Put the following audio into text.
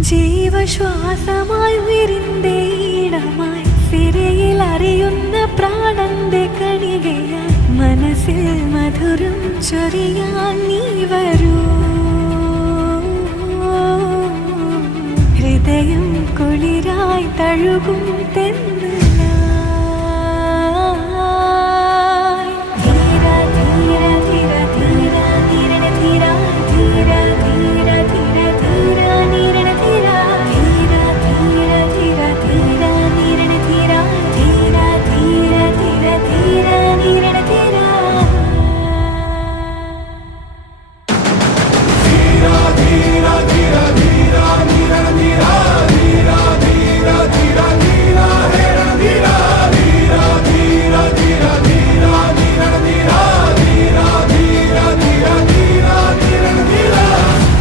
ജീവശ്വാസമായി ഉയരിന്റെ ഈണമായി സിരയിൽ അറിയുന്ന പ്രാണന്റെ കണികയായി മനസ്സിൽ മധുരം ചൊരിയാൻ നീ വരൂ. ഹൃദയം കുളിരായി തഴുകും തെൻ